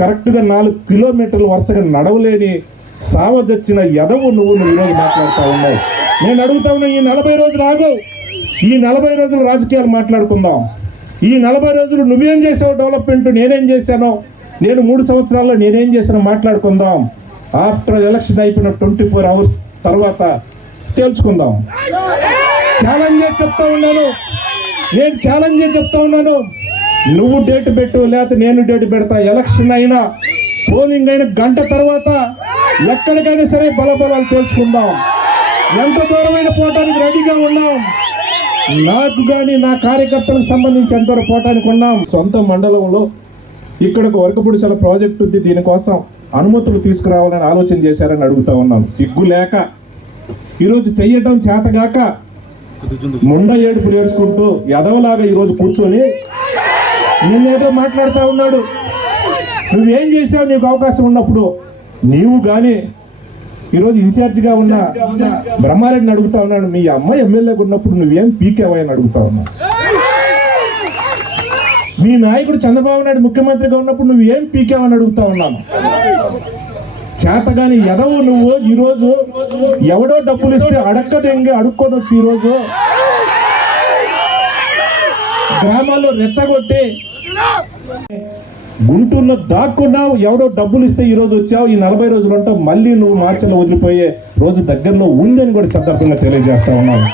కరెక్ట్గా నాలుగు కిలోమీటర్లు వరుసగా నడవలేని సావజొచ్చిన ఎదవు నువ్వు నువ్వు ఈరోజు మాట్లాడుతూ ఉన్నావు. నేను అడుగుతా ఉన్నా ఈ నలభై రోజులు ఆగు. ఈ నలభై రోజులు రాజకీయాలు మాట్లాడుకుందాం. ఈ నలభై రోజులు నువ్వేం చేసావు డెవలప్మెంట్ నేనేం చేశానో నేను మూడు సంవత్సరాల్లో నేనేం చేశానో మాట్లాడుకుందాం. ఆఫ్టర్ ఎలక్షన్ అయిపోయిన ట్వంటీ ఫోర్ అవర్స్ తర్వాత తేల్చుకుందాం. ఛాలెంజ్ చెప్తా ఉన్నాను? నేను ఛాలెంజ్ చెప్తా ఉన్నాను? నువ్వు డేట్ పెట్టు లేకపోతే నేను డేట్ పెడతా. ఎలక్షన్ అయినా పోలింగ్ అయిన గంట తర్వాత ఎక్కడికైనా సరే బలబలాలు తేల్చుకుందాం. ఎంత దూరమైన పోవటానికి రెడీగా ఉన్నాం? నాకు కానీ నా కార్యకర్తలకు సంబంధించి ఎంత దూరం పోవటానికి ఉన్నాం? సొంత మండలంలో ఇక్కడ ఒక వర్కపుడిసల ప్రాజెక్ట్ ఉంది. దీనికోసం అనుమతులు తీసుకురావాలని ఆలోచన చేశారని అడుగుతా ఉన్నాం. సిగ్గు లేక ఈరోజు చెయ్యటం చేతగాక ముండ ఏడుపు నేర్చుకుంటూ ఎదవలాగా ఈరోజు కూర్చొని నిన్నేదో మాట్లాడుతూ ఉన్నాడు. నువ్వేం చేసావు నీకు అవకాశం ఉన్నప్పుడు నీవు కానీ ఈరోజు ఇన్ఛార్జిగా ఉన్న బ్రహ్మారెడ్డిని అడుగుతా ఉన్నాడు. మీ అమ్మాయి ఎమ్మెల్యేగా ఉన్నప్పుడు నువ్వేం పీకేవా అని అడుగుతా ఉన్నావు మీ నాయకుడు చంద్రబాబు నాయుడు ముఖ్యమంత్రిగా ఉన్నప్పుడు నువ్వు ఏం పీకావని అడుగుతా ఉన్నాను చేతగాని ఎదవు నువ్వు. ఈరోజు ఎవడో డబ్బులు ఇస్తే అడక్కడంగా అడుక్కొని వచ్చి ఈరోజు గ్రామాల్లో రెచ్చగొట్టి గుంటూరులో దాక్కున్నావు ఎవడో డబ్బులు ఇస్తే ఈ రోజు వచ్చావు ఈ నలభై రోజులు ఉంటావు మళ్ళీ నువ్వు మార్చల్లో వదిలిపోయే రోజు దగ్గరలో ఉందని కూడా సందర్భంగా తెలియజేస్తా ఉన్నావు